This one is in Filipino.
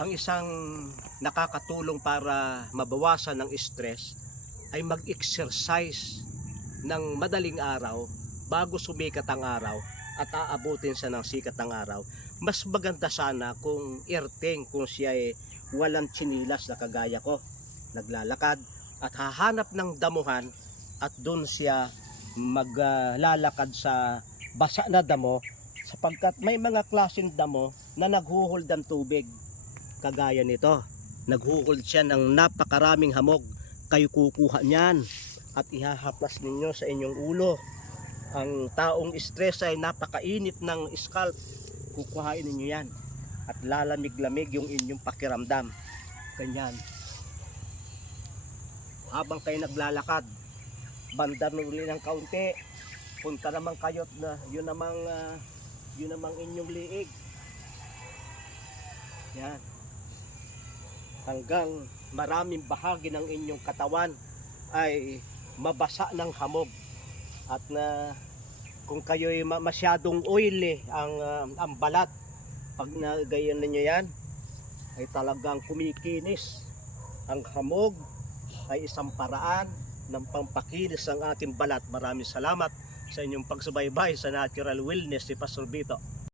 Ang isang nakakatulong para mabawasan ng stress ay mag-exercise ng madaling araw bago sumikat ang araw at aabutin siya ng sikat ng araw. Mas maganda sana kung earthing, kung siya ay walang tsinilas na kagaya ko, naglalakad at hahanap ng damuhan at doon siya maglalakad sa basa na damo, sapagkat may mga klaseng damo na naghuhold ng tubig kagaya nito. Naghuhold siya ng napakaraming hamog. Kayo kukuha niyan at ihahaplas ninyo sa inyong ulo. Ang taong stress ay napakainit ng scalp, kukuhain ninyo yan at lalamig-lamig yung inyong pakiramdam. Ganyan. Habang kayo naglalakad, bandar uli ng kaunti, punta naman kayo na yun namang inyong liig. Yan. Hanggang maraming bahagi ng inyong katawan ay mabasa ng hamog. At na kung kayo'y masyadong oily ang balat, pag nagayon ninyo yan ay talagang kumikinis. Ang hamog ay isang paraan ng pampakinis ng ating balat. Maraming salamat sa inyong pagsubaybay sa Natural Wellness ni Pastor Vito.